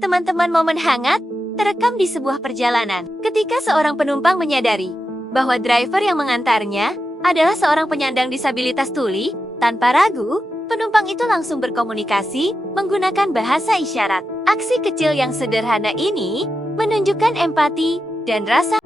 Teman-teman, momen hangat terekam di sebuah perjalanan. Ketika seorang penumpang menyadari bahwa driver yang mengantarnya adalah seorang penyandang disabilitas tuli, tanpa ragu, penumpang itu langsung berkomunikasi menggunakan bahasa isyarat. Aksi kecil yang sederhana ini menunjukkan empati dan rasa